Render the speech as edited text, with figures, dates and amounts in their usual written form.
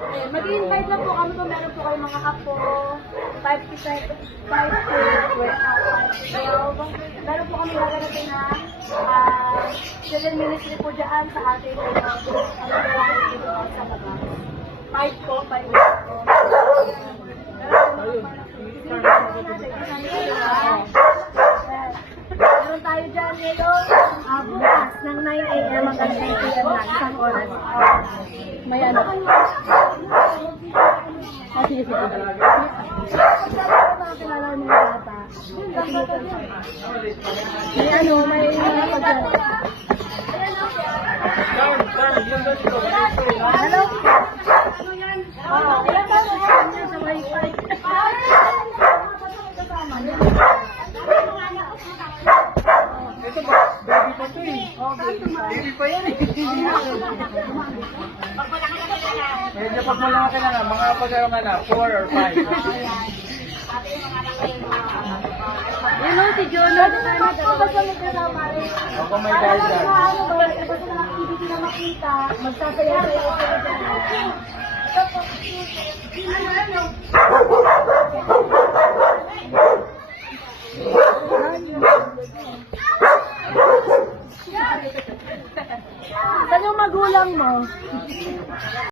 Mag-i-invite lang po kami kung meron po kayo mga apo, 5 to 7, 5 to 12. Meron po kami gagawin na children ministry po dyan sa ating sa labas. 5 po, 5 po. Meron tayo dyan ngayon, bukas ng 9 a.m. hanggang 10 p.m. na, isang oras. May ano? Sige, sige. Makakilala ng mga bata. May ano, may mga pagkala. Hello? Ano yan? Ilan ba mo? Sa wifi. Ito ba? Baby pa ito eh. Baby pa yan eh. Medyo pag malaki na na, mga pag-araman na, 4 or 5. Yun o, si Jono. Ako ba sa magkasama rin? Ako may guide dyan. Ano ba? Iba sa mga activity na makita, magsasayaw-sayaw sila dyan. Saan yung magulang mo?